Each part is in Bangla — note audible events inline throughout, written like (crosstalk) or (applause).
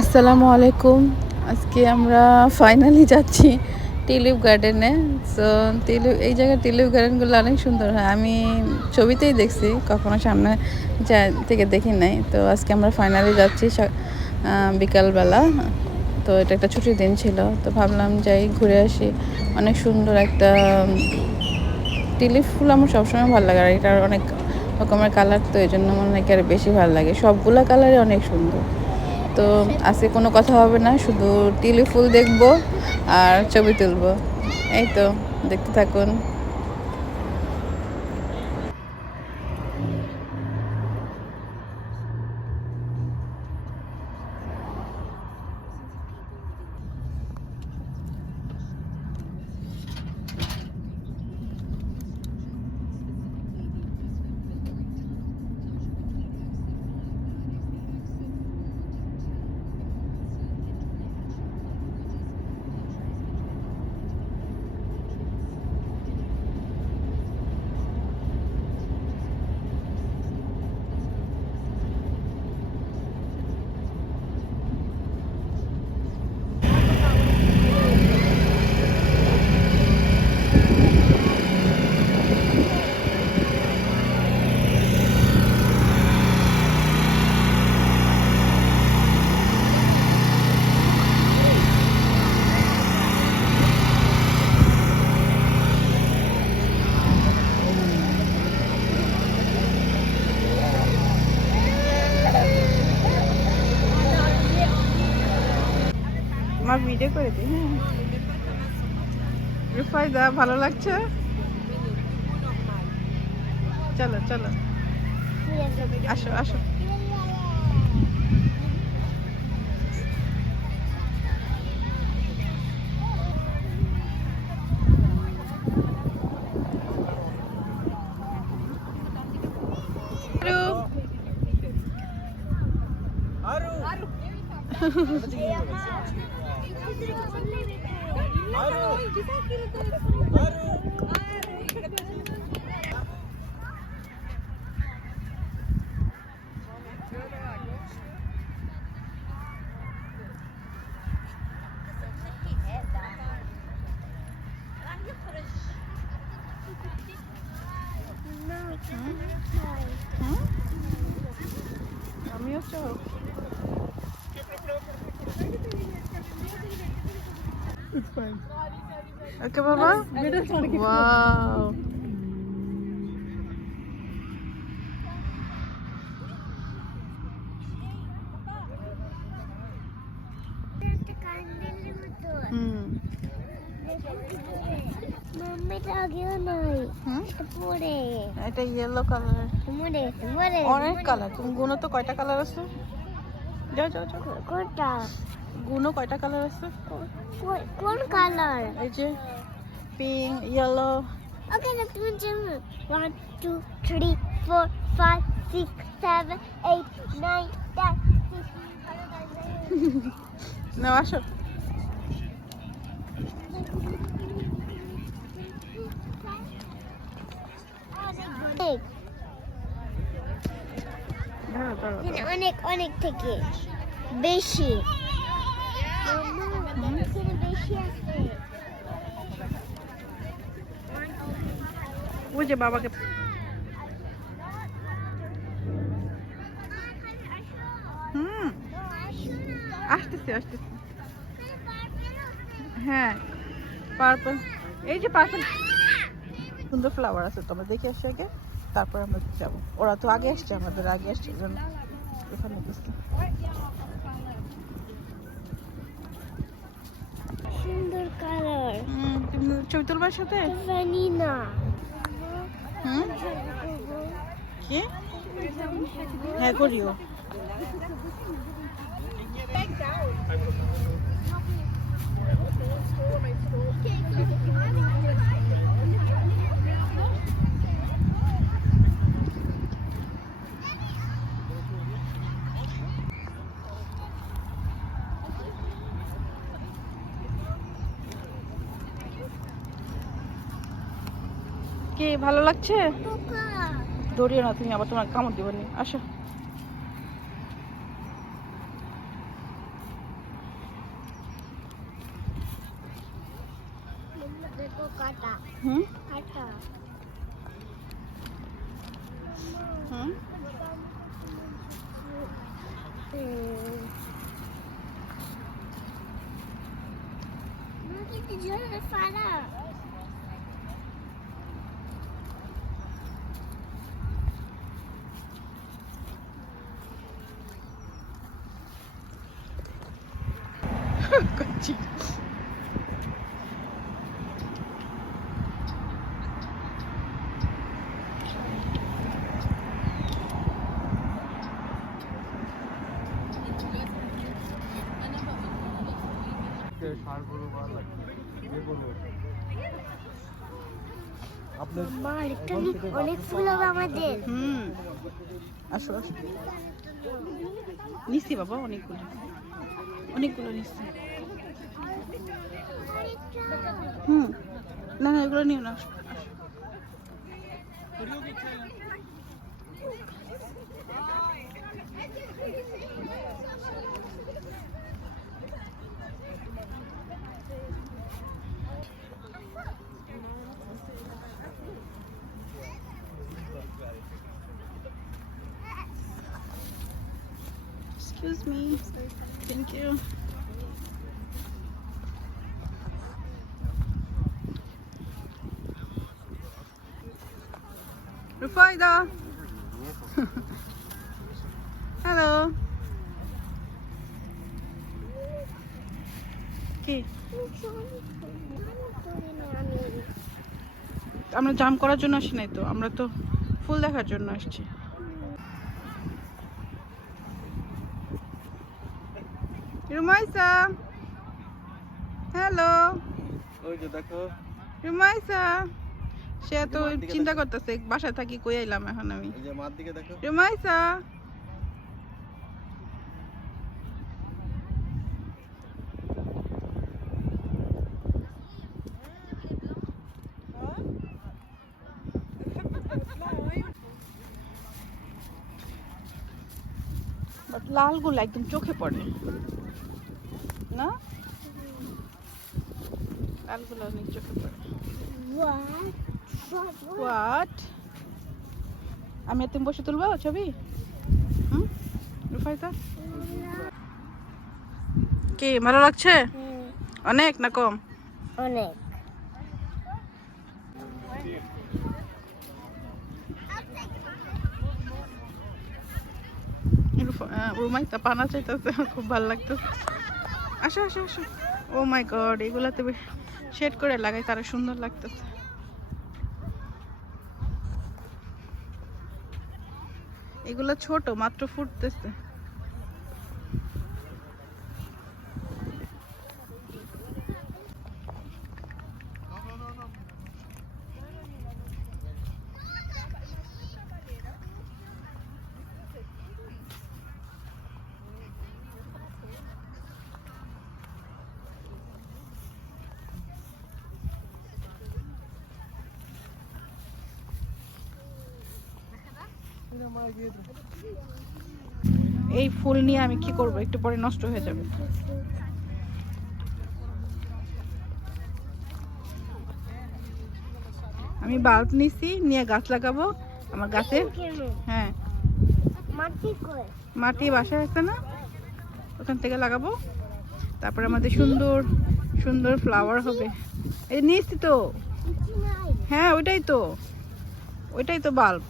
আসসালামু আলাইকুম। আজকে আমরা ফাইনালি যাচ্ছি টিলিপ গার্ডেনে সো টিলিপ, এই জায়গার টিলিপ গার্ডেনগুলো অনেক সুন্দর হয়। আমি ছবিতেই দেখছি, কখনো সামনে থেকে দেখি নাই। তো আজকে আমরা ফাইনালি যাচ্ছি বিকালবেলা। তো এটা একটা ছুটির দিন ছিল। তো ভাবলাম যাই, ঘুরে আসি। অনেক সুন্দর একটা টিলিপ ফুল আমার সবসময় ভালো লাগে। আর এটার অনেক রকমের কালার তো এই জন্য আমার নাকি আর বেশি ভালো লাগে। সবগুলো কালারই অনেক সুন্দর। তো আজকে কোনো কথা হবে না, শুধু টিলি ফুল দেখব আর ছবি তুলবো। এই তো, দেখতে থাকুন। ভিডিও করে দিই হ্যাঁ। রুফাইদা ভালো লাগছে? চলো চলো। আসো আসো। (laughs) হুম? আমিও চল It's ওকে বাবা? ওয়াও পরে এটা ইয়েলো কালার অনেক কালার তুমি তো কয়টা কালার আছে? যাও যাও যাও। কোনটা গুনো কয়টা কালার আছে কোন কালার এই যে পিঙ্ক ইয়েলো ওকে না তুমি যেমন one two three four five six seven eight nine ten না আসো অনেক অনেক থেকে বেশি মাম্মা, এখানে বেশি আছে ওই যে বাবাকে হুম। আসতেছি আসতেছি। হ্যাঁ পার্পল। এই যে পার্পল। সুন্দর ফ্লাওয়ার আছে তো আমরা দেখে আসি আগে। তারপর আমরা যাব। ওরা তো আগে আসছে, আমাদের আগে আসছে ওখানে গেছি সুন্দর কালার হুম, তুমি ছবি তুলবার সাথে জানি না হুম? কি? হ্যাঁ করিও। কি ভালো লাগছে? দৌড়িও না তুমি আবার তোমার কামড় দিবেন আসো। হুম? হুম? Look at the Jonah Fada. সার গরু মাল যে কোনো আপনার মা অনেক ফুল হবে আমাদের। হুম। আসো আসো। নিচ্ছি বাবা অনেকগুলো। অনেকগুলো নিচ্ছি। হুম। না না এগুলো নিও না আসো, Excuse me. Thank you. Rufaida. (laughs) Hello. কি আমরা জাম করার জন্য আসি নাই তো, আমরা তো ফুল দেখার জন্য আসছি রুমাইসা। হ্যালো। ওই যে দেখো। রুমাইসা। সে তো চিন্তা করতেছে বাসায় থাকি কই আইলাম এখন আমি? এই যে মার দিকে দেখো। রুমাইসা। বাট লালগুলো একদম চোখে পড়ে। না? লালগুলো অনেক চোখে পড়ে। হোয়াট আমি তুমি বসে তুলবো ছবি? হুম? রুফাইতা কি ভালো লাগছে? অনেক না কম? অনেক। রুমাইতা পানা চাইতেছে খুব ভালো লাগতেছে। আসো আসো আসো। ও মাই গড এগুলাতে শেড করে লাগাই, তারা সুন্দর লাগতেছে। এগুলো ছোট, মাত্র ফুটতেছে। এই ফুল নিয়ে আমি কি করব? একটু পরে নষ্ট হয়ে যাবে। আমি বাল্ব নিছি, নিয়ে গাছ লাগাবো। আমার গাছে হ্যাঁ। মাটি বাসায় আছে না? ওখান থেকে লাগাবো। তারপরে আমাদের সুন্দর সুন্দর ফ্লাওয়ার হবে। এই নিয়েছি তো। হ্যাঁ ওইটাই তো। ওইটাই তো বাল্ব।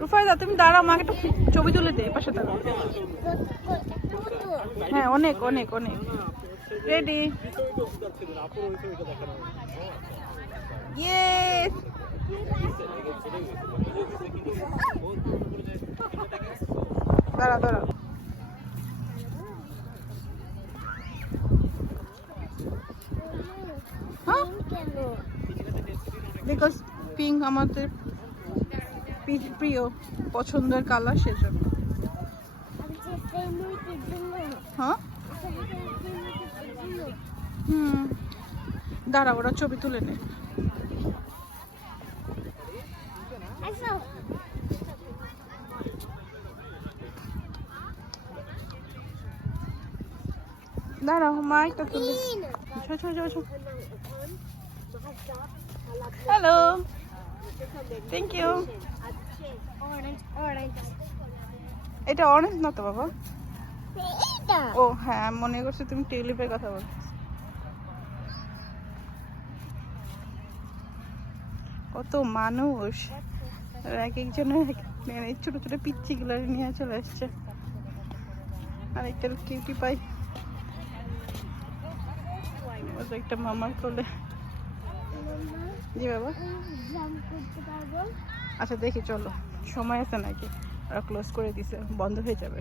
রুফাইদা, তুমি দাঁড়াও আমাকে একটা ছবি তুলে দে, পাশে দাঁড়াও হ্যাঁ অনেক অনেক অনেক। রেডি ইয়েস দাঁড়া দাঁড়া বিকজ পিঙ্ক আমাদের প্রিয়, পছন্দের কালার সেজন্য। হ্যাঁ হুম hmm. দাঁড়া, ওরা ছবি তুলে নে। দাঁড়াও মা একটা তুলে hello thank you Orange, orange. এটা অরেঞ্জ না তো বাবা? ও হ্যাঁ মনে করছি তুমি টিউলিপের কথা বল কত মানুষ। এক একজনের এক- মানে ছোট ছোট পিচ্ছি নিয়ে চলে আসছে। আর একটা কিউটি পাই একটা মামার কোলে। জি বাবা। আচ্ছা দেখি, চলো। সময় আছে নাকি? ওরা ক্লোজ করে দিছে, বন্ধ হয়ে যাবে।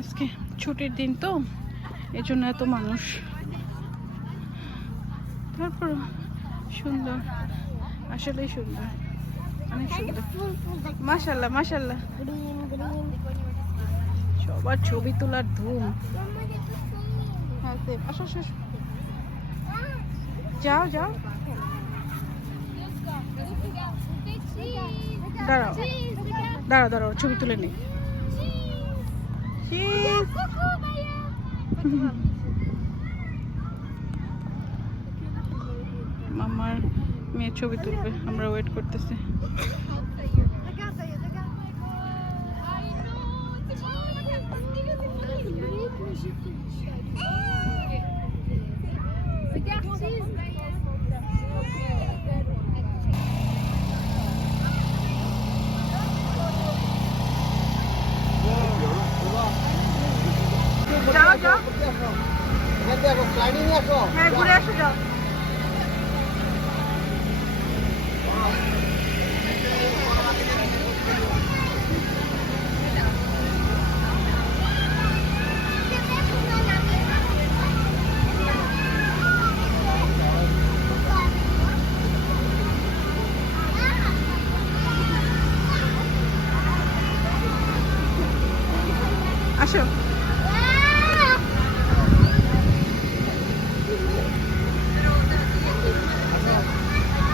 আজকে ছুটির দিন তো এই জন্য এত মানুষ। তারপর সুন্দর আসলেই সুন্দর। অনেক সুন্দর। গ্রিন গ্রিন সবার ছবি তোলার ধুম। হ্যাঁ। যাও যাও। দাঁড়াও। দাঁড়াও দাঁড়াও ছবি তুলে নি। মামার মেয়ে ছবি তুলবে আমরা ওয়েট করতেছি।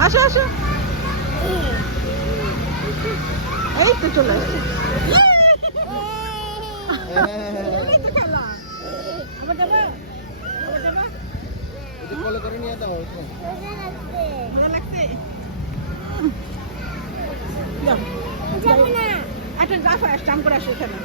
আসো আসো। এই তো চলে আসো। একটা যা ফার্স্ট করে আসো এখানে।